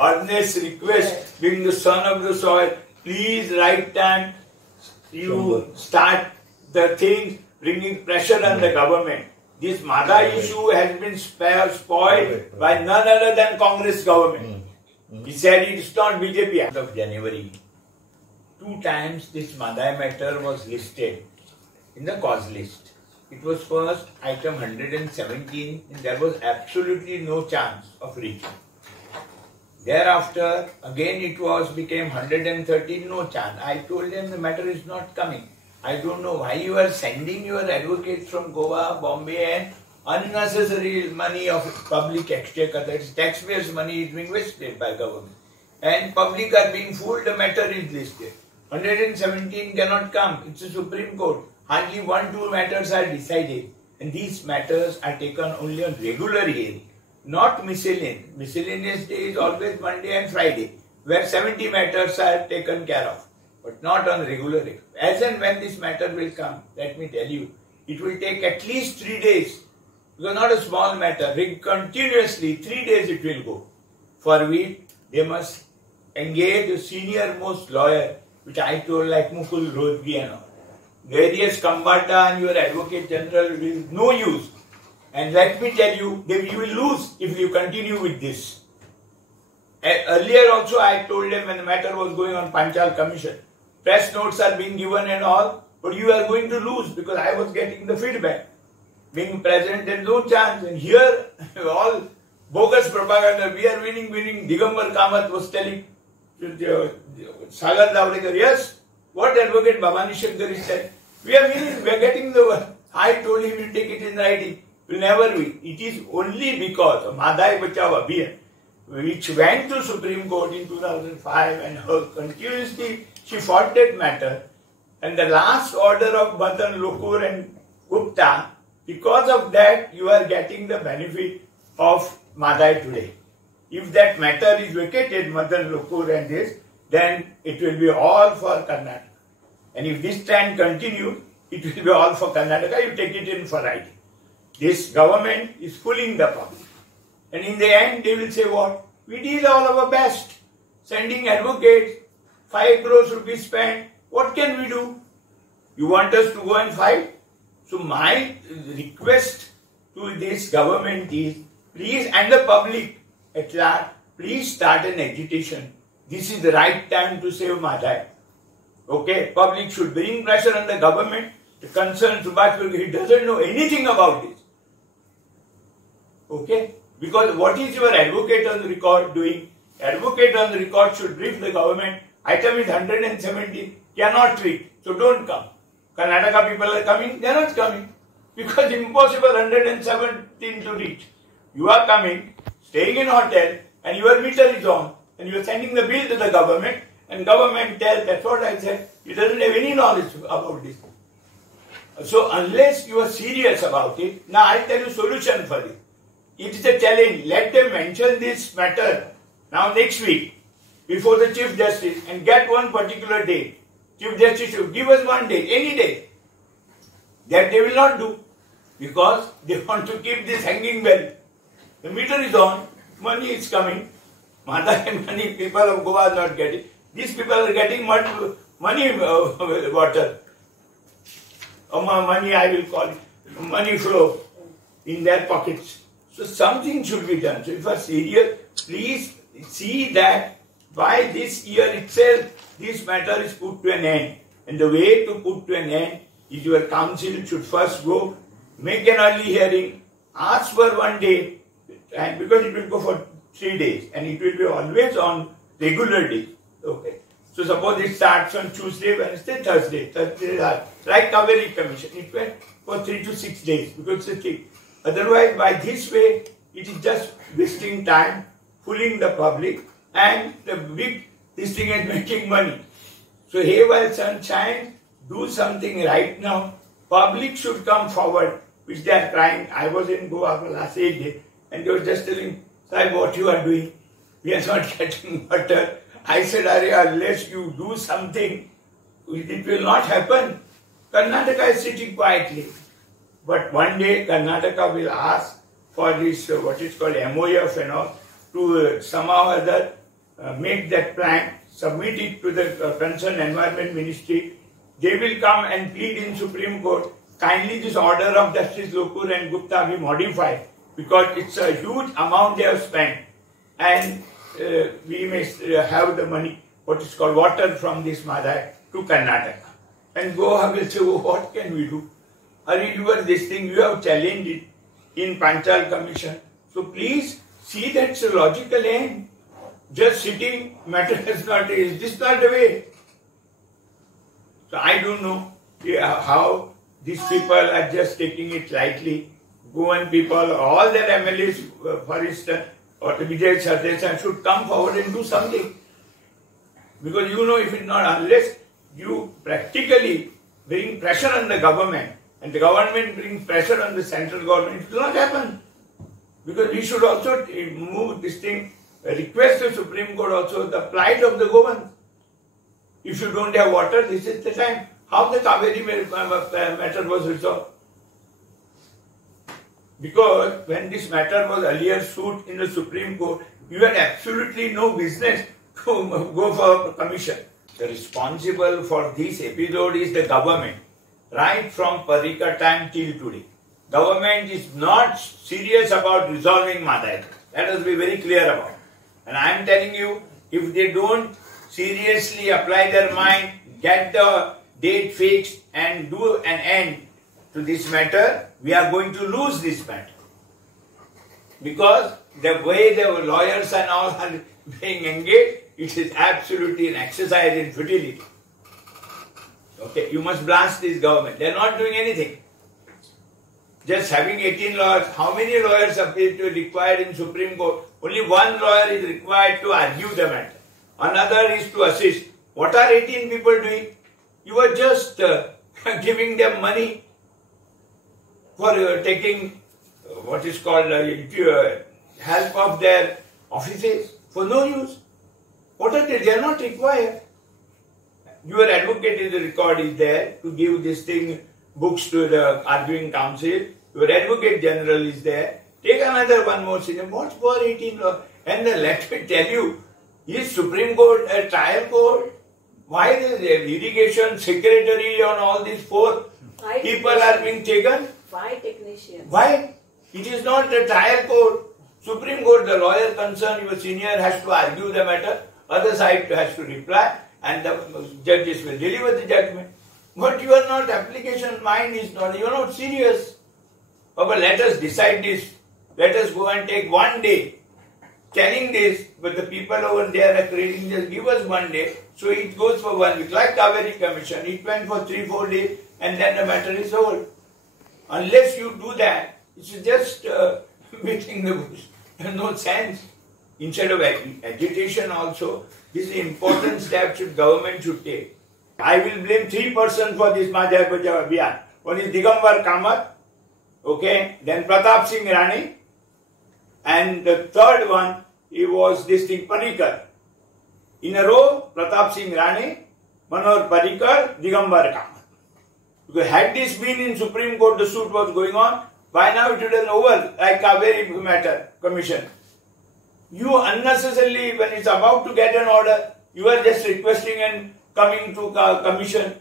earnest request, being the son of the soil, please right time you start the things, bringing pressure on the government. This Madai issue has been spoiled by none other than Congress government. He said it's not BJP. Of January, 2 times this Madai matter was listed in the cause list. It was first item 117 and there was absolutely no chance of reaching. Thereafter, again it became 113, no chance. I told them the matter is not coming. I don't know why you are sending your advocates from Goa, Bombay and unnecessary money of public exchequer, that is taxpayers' money is being wasted by government. And public are being fooled, the matter is listed. 117 cannot come, it's a Supreme Court. Hardly 1-2 matters are decided. And these matters are taken only on regular hearing, not miscellaneous. Miscellaneous day is always Monday and Friday, where 70 matters are taken care of, but not on regular hearing. As and when this matter will come, let me tell you, it will take at least 3 days. Because not a small matter, continuously 3 days it will go. For which they must engage a senior most lawyer, which I told like Mukul Rohgi and all. Various Kambata and your Advocate General will no use. And let me tell you, you will lose if you continue with this. Earlier also I told them when the matter was going on Panchal Commission, press notes are being given and all, but you are going to lose because I was getting the feedback. Being present, there is no chance. And here, all bogus propaganda, we are winning. Digambar Kamath was telling Sagar Davdekar, yes, what Advocate Bhavani Shankar said, we are winning, we are getting the one. I told him to take it in writing. We will never win. It is only because of Madai Bachao Abhiyan, which went to Supreme Court in 2005 and her continuously she fought that matter. And the last order of Madan Lokur and Gupta, because of that you are getting the benefit of Madai today. If that matter is vacated, Madan Lokur and this, then it will be all for Karnataka. And if this trend continues, it will be all for Karnataka. You take it in for writing. This government is fooling the public. And in the end, they will say what? We did all our best. Sending advocates, 5 crores rupees spent. What can we do? You want us to go and fight? So my request to this government is, please, and the public at large, please start an agitation. This is the right time to save Madai. Okay, public should bring pressure on the government. The concerned Subhash Puri, he doesn't know anything about this. Okay, because what is your advocate on the record doing? Advocate on the record should brief the government. Item is 117, cannot treat, so don't come. Karnataka people are coming, they are not coming. Because impossible 117 to reach. You are coming, staying in hotel, and your meter is on, and you are sending the bill to the government, and government tells, that's what I said, he doesn't have any knowledge about this. So unless you are serious about it, now I'll tell you solution for this. It is a challenge. Let them mention this matter now next week before the Chief Justice and get one particular date. Chief Justice should give us one date, any day. That they will not do because they want to keep this hanging bell. The meter is on, money is coming. Madai and money, people of Goa are not getting. These people are getting money, water. Money, I will call it, money flow in their pockets. So something should be done. So if you are serious, please see that by this year itself, this matter is put to an end. And the way to put to an end is your council should first go, make an early hearing, ask for one day, and because it will go for 3 days, and it will be always on regular days. Okay. So suppose it starts on Tuesday, Wednesday, Thursday. Like Kaveri Commission, it went for 3 to 6 days because it's a thing. Otherwise, by this way, it is just wasting time, fooling the public, and the big this thing is making money. So here while sunshine, do something right now. Public should come forward, which they are trying. I was in Goa for last 8 days, and they were just telling, Sahib, what you are doing? We are not getting water. I said, unless you do something, it will not happen. Karnataka is sitting quietly. But one day Karnataka will ask for this, what is called MOF and all, to somehow or other make that plan, submit it to the concerned Environment Ministry. They will come and plead in Supreme Court. Kindly this order of Justice Lokur and Gupta be modified, because it's a huge amount they have spent, and we may have the money, what is called water from this Madai to Karnataka. And Goa will say, oh, what can we do? You are this thing, you have challenged it in Panchal Commission. So please see that's a logical end. Just sitting, matter is not, is this not the way? So I don't know how these people are just taking it lightly. Goan people, all their MLAs, for instance, or Vijay Sardesan should come forward and do something. Because you know, if it's not, unless you practically bring pressure on the government, and the government brings pressure on the central government, it will not happen. Because we should also move this thing, request the Supreme Court also, the plight of the Goans. If you don't have water, this is the time. How the Kaveri matter was resolved? Because when this matter was earlier sued in the Supreme Court, you had absolutely no business to go for commission. The responsible for this episode is the government, right from Parrikar time till today. Government is not serious about resolving Madai. Let us be very clear about it. And I am telling you, if they don't seriously apply their mind, get the date fixed and do an end to this matter, we are going to lose this matter. Because the way the lawyers and all are being engaged, it is absolutely an exercise in futility. Okay, you must blast this government. They are not doing anything. Just having 18 lawyers, how many lawyers are required in Supreme Court? Only one lawyer is required to argue the matter. Another is to assist. What are 18 people doing? You are just giving them money for taking what is called help of their offices for no use. What are they? They are not required. Your advocate in the record is there to give this thing, books to the arguing counsel. Your advocate general is there. Take another one more senior. What's for 18 law? And then let me tell you, is Supreme Court a trial court? Why is irrigation secretary on all these 4 people are being taken? 5 technicians. Why? It is not a trial court. Supreme Court, the lawyer concerned, your senior has to argue the matter, other side has to reply, and the judges will deliver the judgment. But you are not, application mind is not, you are not serious. Oh, but let us decide this. Let us go and take 1 day telling this, but the people over there are creating this, give us 1 day. So it goes for 1 week. Like Kaveri Commission, it went for 3-4 days and then the matter is over. Unless you do that, it's just beating the bush. There's no sense. Instead of agitation also, this is an important step government should take. I will blame 3 persons for this Madhya Bajao Abhiyan. One is Digambar Kamath, okay, then Pratap Singh Rane, and the third one, he was this thing, Parrikar. In a row, Pratap Singh Rane, Manohar Parrikar, Digambar Kamath. Because had this been in Supreme Court, the suit was going on, by now it would have been over, like Kaveri matter, commission. You unnecessarily, when it's about to get an order, you are just requesting and coming to commission.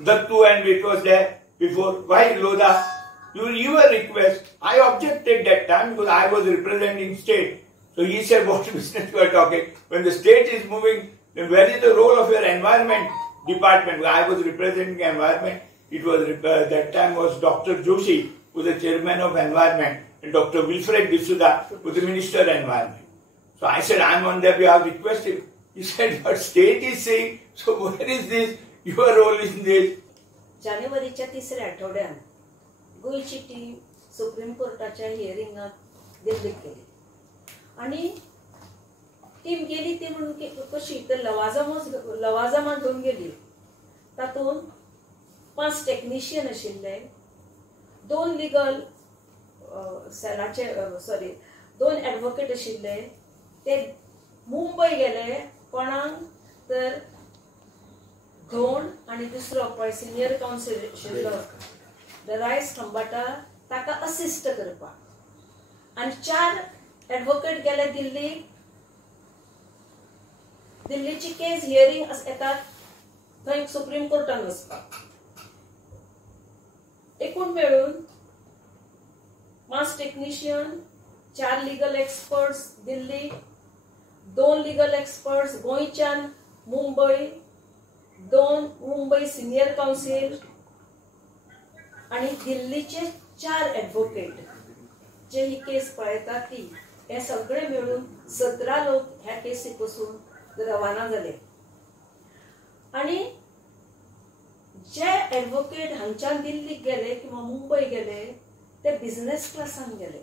Dattu and it was there before. Why Lodha? You give a request. I objected that time because I was representing state. So he said, what business you are talking? When the state is moving, then where is the role of your environment department? I was representing environment. It was, that time was Dr. Joshi, who was the chairman of environment, and Dr. Wilfred D'Souza, who was the minister of environment. So I said, I am on their behalf requesting. He said, but state is saying, so where is this? Your role is in this. जानेवारीच्या 3ऱ्या आठवड्यात गोयची team supreme कोर्टाच्या हिअरिंगात दिल्लीत गेली आणि team गेली ती म्हणून कशी तर लवाजमा घेऊन गेली. तातून 5 टेक्निशियन आशिल्ले, 2 लिगल सेलाचे सॉरी 2 एडवोकेट आशिल्ले. ते मुंबई गेले कोणाक तर धोण आणि दुसरो पळय सिनियर काउन्सिल आशिल्लो दरायस खंबाटा ताका असिस्ट करपाक. आणि 4 एडवोकेट गेले दिल्ली दिल्लीची केस हियरिंग येतात थंय सुप्रीम कोर्टान वचपाक एकूण मेळून मास technician 4 legal experts Delhi 2 legal experts गोंयच्यान मुंबई 2 मुंबई सिनियर काउन्सिल आणि दिल्लीचे 4 ॲडव्होकेट जे ही केस पळयतात ती हे सगळे मिळून 17 लोक ह्या केसी पासून रवाना झाले आणि जे ॲडव्होकेट हांगच्यान दिल्लीक गेले किंवा मुंबई गेले ते बिझनेस क्लासान गेले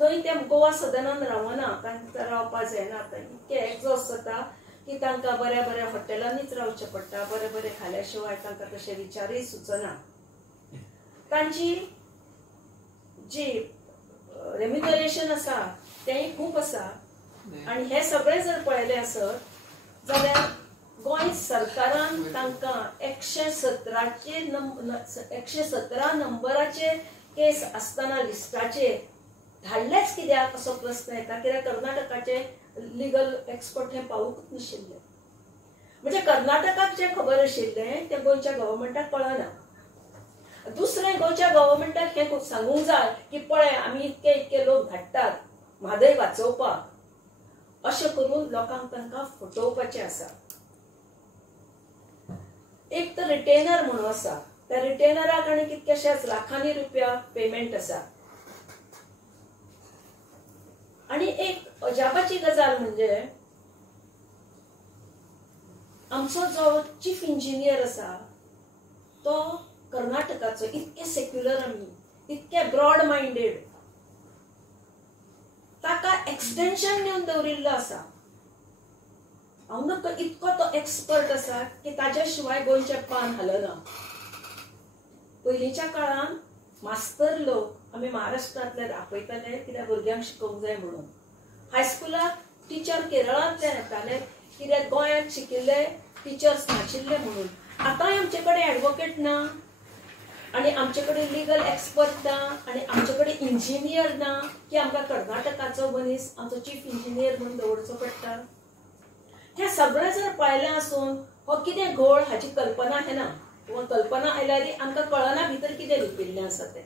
थंय ते गोवा सदनान रावना तांकां रावपा जायना इतके एक्झॉस्ट जाता की तांकां बऱ्या बऱ्या हॉटेलांनीच रावचें पडटा बरें बरें खाल्या शिवाय तांकां तशे विचारय सुचना तांची जी रेम्युनरेशन आसा तेंय खूब आसा आणि हे सगळे जर पळयले आसत जाल्यार गोंय सरकारान तांकां 117 नंबराचे केस आसतना लिस्टाचेर धाडलेच कित्याक असो प्रश्न येता कित्याक कर्नाटकाचे लिगल एक्सपर्ट हे पावूंकच नाशिल्ले म्हणजे कर्नाटकाक जे खबर आशिल्लें ते गोंयच्या गव्हर्मेंटाक कळना दुसरें गोंयच्या गव्हर्मेंटाक हे सांगूंक जाय की पळय आमी इतके इतके लोक धाडटात म्हादय वाचोवपाक अशें करून लोकांक तांकां फटोवपाचें आसा एक तर रिटेनर म्हणून आसा त्या रिटेनराक आनी कितकेशेच लाखांनी रुपया पेमेंट आसा आणि एक अजापाची गजाल म्हणजे आमचो जो चीफ इंजिनियर आसा तो कर्नाटकाचो इतके सेक्युलर आमी इतके ब्रॉड माइंडेड ताका एक्सटेंशन नेऊन दवरिल्लो आसा हांव नक्की इतको तो एक्सपर्ट आसा की ताज्या शिवाय गोंयचें पान हलना पयलींच्या काळान मास्तर लोक आमी महाराष्ट्रांतले आपयताले कित्याक भुरग्यांक शिकोवंक जाय म्हणून हायस्कुलाक टिचर केरळांतले येताले कित्याक गोंयांत शिकिल्ले टिचर्स नाशिल्ले म्हणून आतांय आमचे कडेन ॲडवोकेट ना आणि आमचे कडेन लिगल एक्सपर्ट ना आणि आमचे कडेन इंजिनियर ना की आमकां कर्नाटकाचो मनीस आमचो चीफ इंजिनियर म्हणून दवरचो पडटा हे सगळें जर पळयलें आसून हो कितें घोळ हाची कल्पना येना किंवा कल्पना आयल्यार आमकां कळना भितर कितें लिपिल्लें आसा तें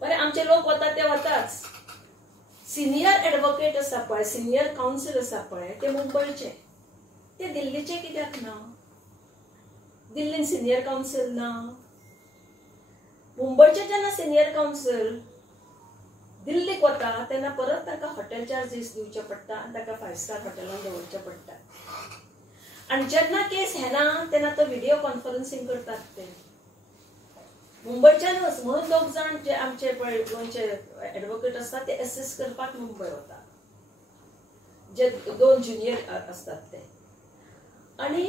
बरें आमचे लोक वतात ते वताच सिनियर ॲडव्होकेट आसा पळय सिनियर काउन्सिल आसा पळय ते मुंबयचे ते दिल्लीचे कित्याक ना दिल्लीन सिनियर काउन्सिल ना मुंबयचे जेन्ना सिनियर काउन्सिल दिल्लीक वता तेन्ना परत तांकां हॉटेल चार्जीस दिवचे पडटा आनी ताका 5 स्टार हॉटेलांत दवरचें पडटा आनी जेन्ना केस येना तेन्ना तो व्हिडिओ कॉन्फरन्सिंग करतात ते मुंबयच्यानूच म्हणून 2 जाण जे आमचे पळय गोंयचे ॲडव्होकेट आसतात ते असिस्ट करपाक मुंबय वतात जे 2 ज्युनियर आसतात ते आनी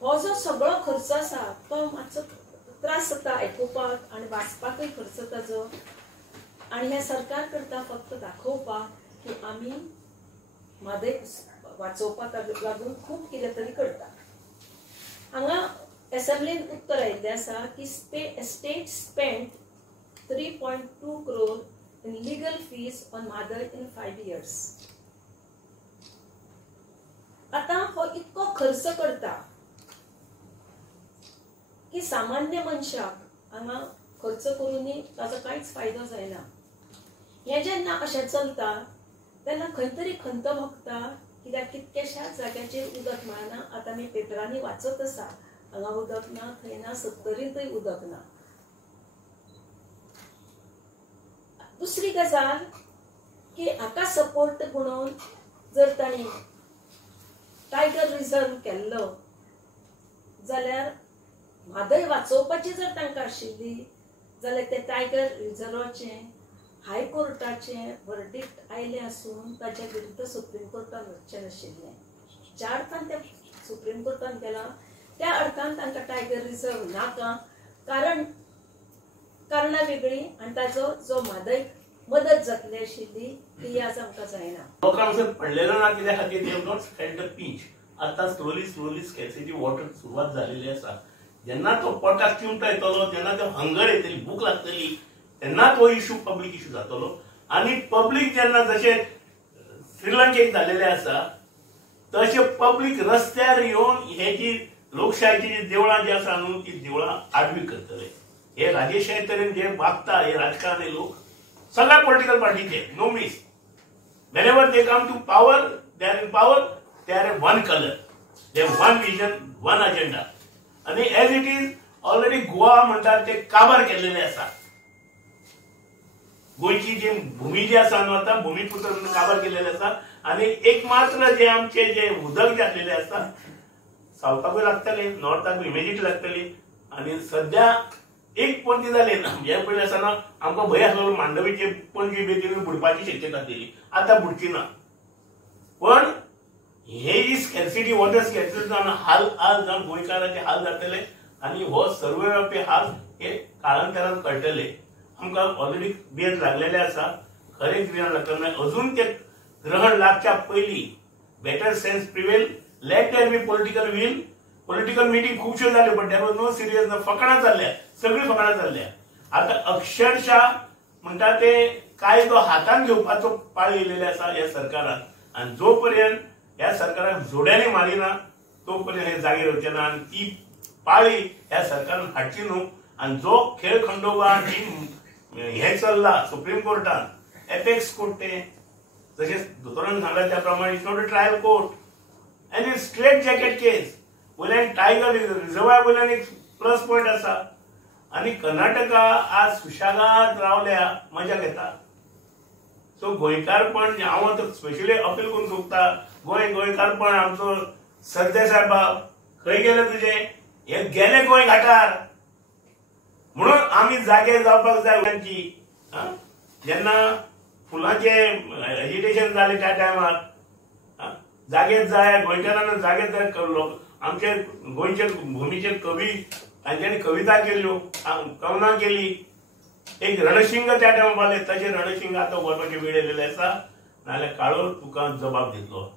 हो जो सगळो खर्च आसा तो मातसो त्रास जाता आयकुपाक आनी वाचपाकूय खर्च ताजो आनी हे सरकार करता फक्त दाखोवपाक की आमी म्हादय वाचोवपाक लागून खूब कितें तरी करता हांगा असेंब्लीन उत्तर आयिल्लें आसा की state spent 3.2 crore in legal fees on Madhai in 5 years. आता हो इतको खर्च करता की सामान्य मनशाक हांगा खर्च करूनय ताजो कांयच फायदो जायना हे जेन्ना अशें चलता तेन्ना खंय तरी खंत भोगता कित्याक कितकेशाच जाग्याचेर उदक मेळना आतां आमी पेपरांनी वाचत आसा हांगा उदक ना थंय ना 70रींतय उदक ना दुसरी गजाल की हाका सपोर्ट म्हणून जर ताणी टायगर रिझर्व केल्लो जाल्यार म्हादय वाचोवपाची जर तांकां आशिल्ली जाल्यार ते टायगर रिझर्वाचें हायकोर्टाचें वर्डिक्ट आयलें आसून ताचे विरुद्ध सुप्रीम कोर्टान वचचें नाशिल्लें ज्या अर्थान ते सुप्रीम कोर्टान गेलां त्या अर्थान तांकां टायगर रिझर्व नाका कारणां वेगळी आनी ताजो जो म्हादय मदत जातली आशिल्ली ती आज आमकां जायना लोकांक पडलेलो ना कित्या खातीर they have not felt the pinch आतां स्लोली स्कॅर्सिटी वॉटर सुरवात जालेली आसा जेन्ना तो पोटाक चिमटा येतलो जेन्ना तो हंगर येतली भूक लागतली तेन्ना तो इशू पब्लीक इशू जातलो आनी पब्लीक जेन्ना जशें श्रीलंकेक जाल्लेले आसा तसे पब्लीक रस्त्यार येवन हे जी लोकशायेची जी देवळां जी आसा न्हू ती देवळां आडवी करतले. हे राजेशाही तरेन जे वागता हे राजकारणी लोक सगळ्या पॉलिटिकल पार्टीचे no miss whenever they come to power they are in power they are one color they have one vision one agenda आणि as it is already Goa म्हणतात ते काबार केलेले आसा. गोयची जी भूमी जी आसा न्हू आता भूमिपुत्र काबार केलेले आसा आणि एक मात्र जे आमचे जे उदक जे आसलेले आसा सावथाकूय लागतले नॉर्थाक इमेजिट लागतली आणि सध्या एक पणजी जाले ना हे पयलीं आसतना आमकां भंय आसलो मांडवीचे पणजी बेगीन बुडपाची शक्यता आसलेली आतां बुडची ना. पण हे जी स्कॅर्सिटी वॉटर स्कॅर्सिटी जावन हाल आज जावन गोंयकारांचे हाल जातले आणि हो सर्वव्यापी हाल हे काळांतरान कळटले. आमकां ऑलरेडी बेज लागलेले आसा खरें ग्रहण लागतना अजून ते ग्रहण लागच्या पयलीं better sense prevail let there be political will political meeting खूबश्यो जाल्यो but there was no serious फकाणां जाल्ल्या सगळी फकाणां जाल्ल्या. आता अक्षरशः म्हणटा ते कायदो हातान घेवपाचो पाळ येयलेले आसा ह्या सरकारान आणि जो पर्यंत ह्या सरकारान जोड्यांनी मारिना तो पर्यंत हे जागेर वचचे ना आणि ती पाळी ह्या सरकारान हाडची न्हू. आणि जो खेळ खंडोबा हे चल्ला सुप्रीम कोर्टान एपेक्स कोर्ट ते जशें दोतोरान सांगला त्या प्रमाणे it's not a trial court and it's straight jacket case वयल्यान टायगर रिझर्वायर वयल्यान एक प्लस पॉयंट आसा आणि कर्नाटका आज सुशागाद रावल्या मजा घेता. सो गोंयकारपण हांव आतां स्पेशली अपील करून सोदता गोंयकारपण आमचो सरदेसाय बाब खंय गेले तुजे हे गेले गोंय घाटार म्हणून आमी जागे जावपाक जाय गोंयची. जेन्ना फुलांचे एजिटेशन जाले त्या टायमार जागेच जाय गोंयकारांना जागेच जाय आमचे गोंयचे भूमीचे कवी तांच्यांनी कविता केल्यो कवनां केली. एक रणशिंग त्या टायमार तशें रणशिंग आतां व्हरपाचे वेळ येयलेले आसा नाल्यार काळो तुका जबाब दितलो.